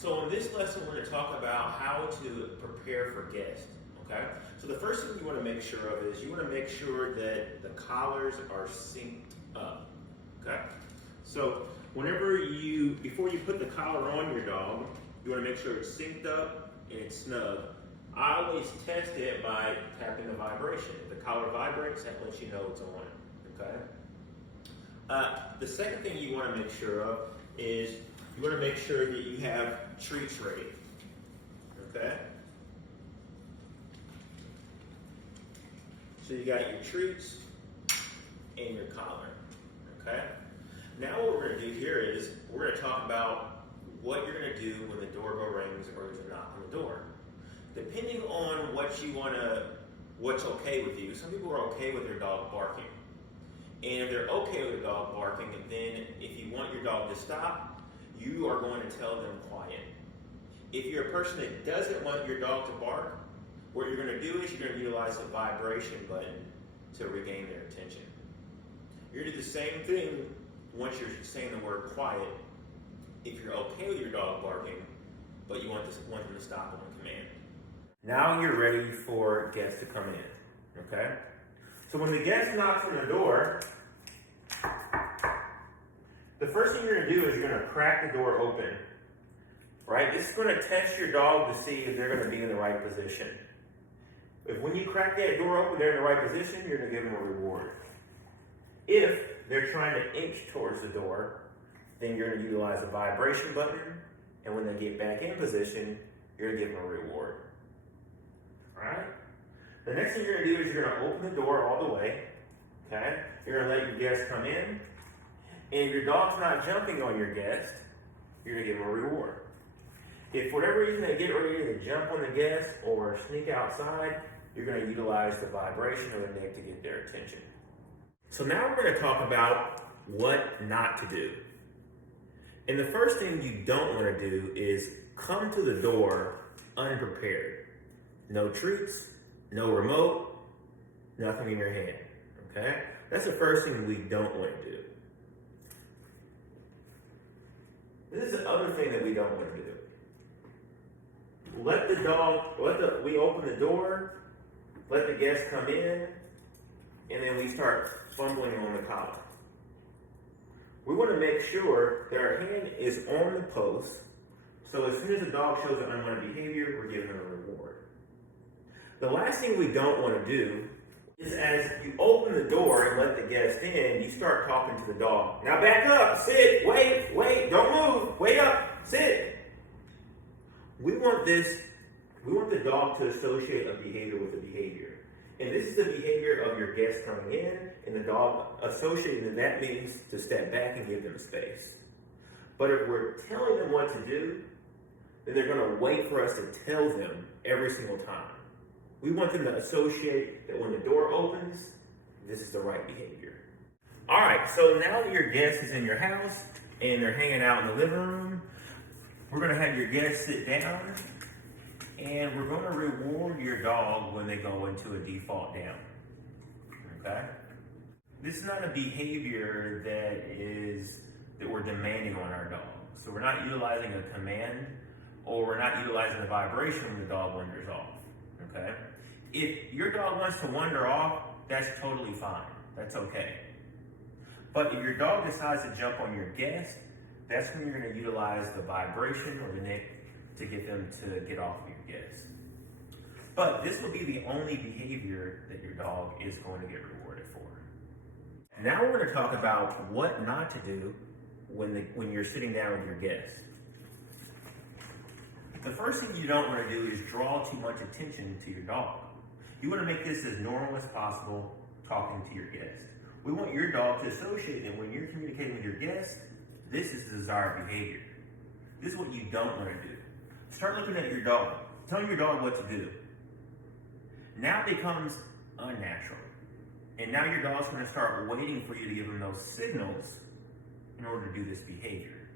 So in this lesson, we're going to talk about how to prepare for guests. Okay. So the first thing you want to make sure of is you want to make sure that the collars are synced up. Okay. So before you put the collar on your dog, you want to make sure it's synced up and it's snug. I always test it by tapping the vibration. If the collar vibrates, that lets you know it's on. Okay. The second thing you want to make sure of is you want to make sure that you have treats ready. Okay. So you got your treats and your collar. Okay. Now what we're going to do here is we're going to talk about what you're going to do when the doorbell rings or there's a knock on the door. Depending on what's okay with you, some people are okay with their dog barking. And if they're okay with the dog barking, then if you want your dog to stop, you are going to tell them quiet. If you're a person that doesn't want your dog to bark, what you're going to do is you're going to utilize the vibration button to regain their attention. You're going to do the same thing once you're saying the word quiet. If you're okay with your dog barking, but you want them to stop on command. Now you're ready for guests to come in, okay? So when the guest knocks on the door, the first thing you're going to do is you're going to crack the door open, right? This is going to test your dog to see if they're going to be in the right position. If when you crack that door open, they're in the right position, you're going to give them a reward. If they're trying to inch towards the door, then you're going to utilize the vibration button, and when they get back in position, you're going to give them a reward. All right? The next thing you're going to do is you're going to open the door all the way, okay? You're going to let your guests come in, and if your dog's not jumping on your guest, you're going to give them a reward. If for whatever reason they get ready to jump on the guest or sneak outside, you're going to utilize the vibration of the neck to get their attention. So now we're going to talk about what not to do. And the first thing you don't want to do is come to the door unprepared. No treats, no remote, nothing in your hand, okay? That's the first thing we don't want to do. This is the other thing that we don't want to do. We open the door, let the guests come in, and then we start fumbling on the collar. We want to make sure that our hand is on the post, so as soon as the dog shows an unwanted behavior, we're giving them a reward. The last thing we don't want to do is as you open the door and let the guest in, you start talking to the dog. Now back up, sit, wait, don't move, wait up, sit. We want the dog to associate a behavior with a behavior. And this is the behavior of your guest coming in, and the dog associating that means to step back and give them space. But if we're telling them what to do, then they're going to wait for us to tell them every single time. We want them to associate that when the door opens, this is the right behavior. All right, so now that your guest is in your house and they're hanging out in the living room, we're going to have your guest sit down, and we're going to reward your dog when they go into a default down. Okay? This is not a behavior that we're demanding on our dog. So we're not utilizing a command, or we're not utilizing a vibration when the dog wanders off. Okay? If your dog wants to wander off, that's totally fine. That's okay. But if your dog decides to jump on your guest, that's when you're going to utilize the vibration or the neck to get them to get off of your guest. But this will be the only behavior that your dog is going to get rewarded for. Now we're going to talk about what not to do when you're sitting down with your guest. The first thing you don't want to do is draw too much attention to your dog. You want to make this as normal as possible talking to your guest. We want your dog to associate that when you're communicating with your guest, this is the desired behavior. This is what you don't want to do. Start looking at your dog. Telling your dog what to do. Now it becomes unnatural. And now your dog's going to start waiting for you to give them those signals in order to do this behavior.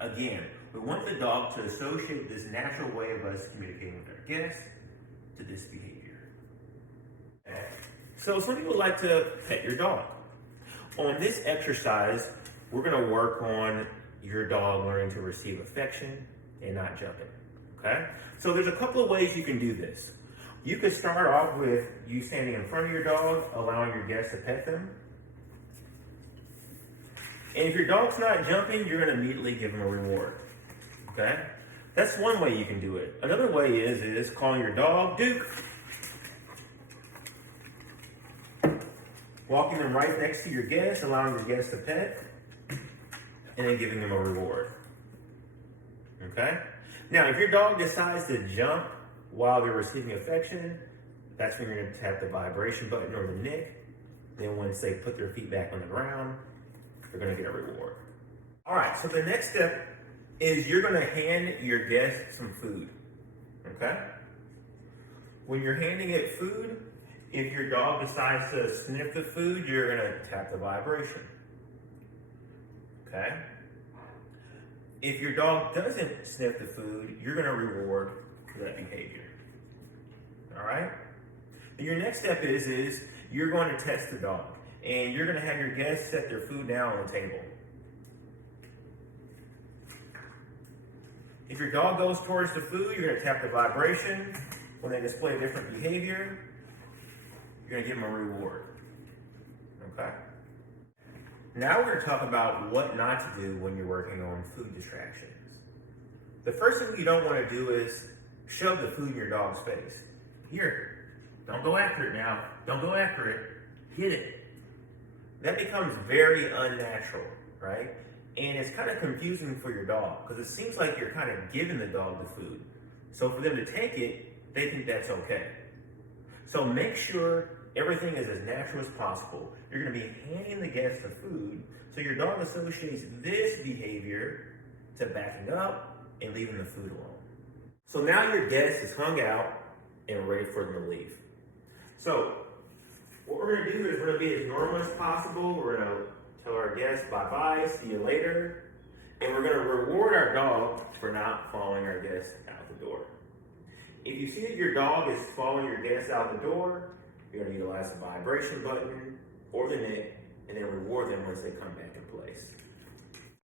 Again, we want the dog to associate this natural way of us communicating with our guests to this behavior. So some people like to pet your dog. On this exercise, we're going to work on your dog learning to receive affection and not jumping. Okay? So there's a couple of ways you can do this. You could start off with you standing in front of your dog, allowing your guests to pet them. And if your dog's not jumping, you're going to immediately give them a reward. Okay? That's one way you can do it. Another way is calling your dog Duke, walking them right next to your guest, allowing your guest to pet, and then giving them a reward. Okay? Now, if your dog decides to jump while they're receiving affection, that's when you're going to tap the vibration button or the nick. Then once they put their feet back on the ground, they're going to get a reward. All right, so the next step is you're going to hand your guest some food. Okay? When you're handing it food, if your dog decides to sniff the food, you're going to tap the vibration. Okay? If your dog doesn't sniff the food, you're going to reward for that behavior. All right? And your next step is you're going to test the dog. And you're going to have your guests set their food down on the table. If your dog goes towards the food, you're going to tap the vibration. When they display a different behavior, you're going to give them a reward. Okay? Now we're going to talk about what not to do when you're working on food distractions. The first thing you don't want to do is shove the food in your dog's face. Here, don't go after it now. Don't go after it. Hit it. That becomes very unnatural, right? And it's kind of confusing for your dog because it seems like you're kind of giving the dog the food. So for them to take it, they think that's okay. So make sure everything is as natural as possible. You're going to be handing the guest the food, so your dog associates this behavior to backing up and leaving the food alone. So now your guest is hung out and ready for them to leave. So what we're going to do is we're going to be as normal as possible. We're going to tell our guests bye-bye, see you later, and we're going to reward our dog for not following our guests out the door. If you see that your dog is following your guests out the door, you're going to utilize the vibration button or the nick, and then reward them once they come back in place.